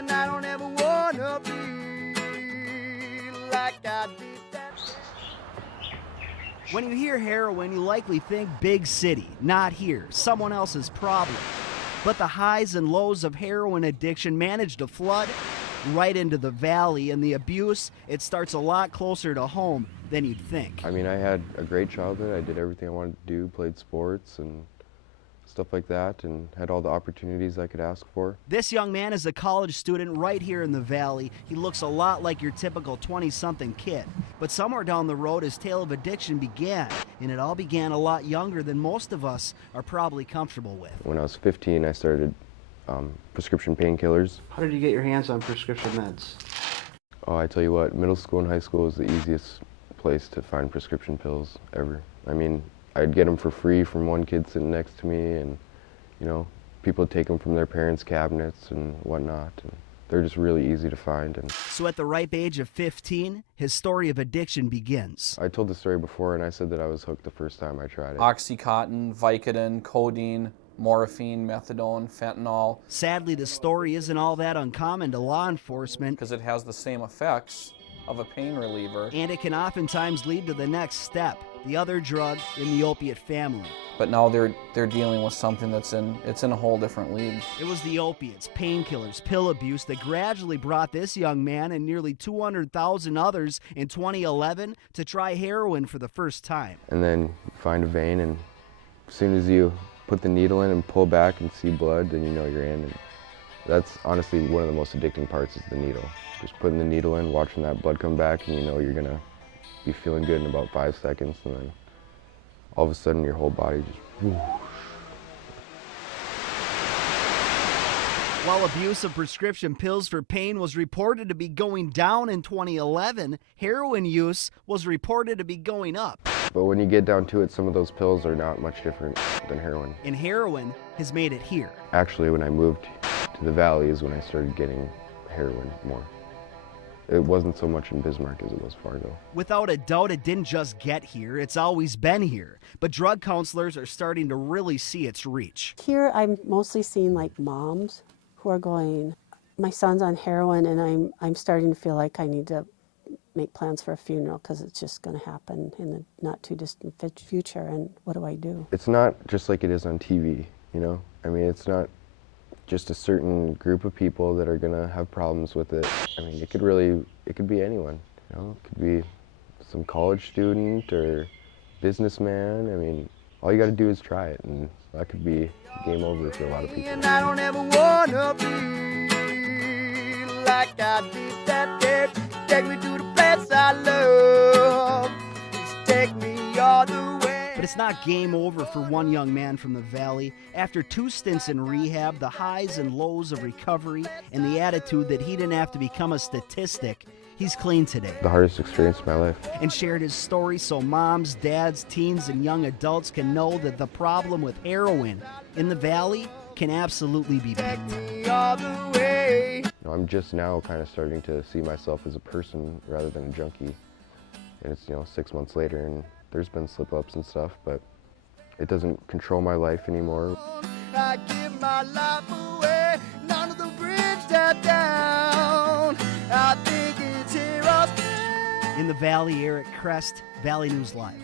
and I don't ever wanna be like I did that. When you hear heroin, you likely think big city, not here, someone else's problem. But the highs and lows of heroin addiction manage to flood right into the valley, and the abuse, it starts a lot closer to home than you'd think. I mean, I had a great childhood. I did everything I wanted to do, played sports and stuff like that, and had all the opportunities I could ask for. This young man is a college student right here in the valley. He looks a lot like your typical 20-something kid. But somewhere down the road, his tale of addiction began, and it all began a lot younger than most of us are probably comfortable with. When I was 15, I started prescription painkillers. How did you get your hands on prescription meds? Oh, I tell you what, middle school and high school was the easiest place to find prescription pills ever. I mean, I'd get them for free from one kid sitting next to me, and you know, people would take them from their parents' cabinets and whatnot. And they're just really easy to find. And so at the ripe age of 15, his story of addiction begins. I told the story before, and I said that I was hooked the first time I tried it. Oxycontin, Vicodin, codeine, morphine, methadone, fentanyl. Sadly, the story isn't all that uncommon to law enforcement, because it has the same effects of a pain reliever. And it can oftentimes lead to the next step, the other drug in the opiate family. But now they're dealing with something it's in a whole different league. It was the opiates, painkillers, pill abuse that gradually brought this young man and nearly 200,000 others in 2011 to try heroin for the first time. And then you find a vein, and as soon as you put the needle in and pull back and see blood, then you know you're in. And that's honestly one of the most addicting parts, is the needle. Just putting the needle in, watching that blood come back, and you know you're gonna be feeling good in about 5 seconds, and then all of a sudden your whole body just whoosh. While abuse of prescription pills for pain was reported to be going down in 2011, heroin use was reported to be going up. But when you get down to it, some of those pills are not much different than heroin. And heroin has made it here. Actually, when I moved to the valley is when I started getting heroin more. It wasn't so much in Bismarck as it was Fargo. Without a doubt, it didn't just get here, it's always been here. But drug counselors are starting to really see its reach. Here I'm mostly seeing like moms who are going, my son's on heroin, and I'm starting to feel like I need to make plans for a funeral because it's just going to happen in the not too distant future, and what do I do? It's not just like it is on TV, you know? I mean, it's not just a certain group of people that are gonna have problems with it. I mean, it could be anyone, you know? It could be some college student or businessman. I mean, all you gotta do is try it, and that could be game over for a lot of people. And I don't ever wanna be like I did that day. Take me to the place I love. Just take me all the way. But it's not game over for one young man from the valley. After 2 stints in rehab, the highs and lows of recovery, and the attitude that he didn't have to become a statistic, he's clean today. The hardest experience of my life. And shared his story so moms, dads, teens, and young adults can know that the problem with heroin in the valley can absolutely be beat. I'm just now kind of starting to see myself as a person rather than a junkie. And it's, 6 months later, and there's been slip-ups and stuff, but it doesn't control my life anymore. I give my life away, none of the bridge down. I think it's heroes. In the valley, Crest, Valley News Live.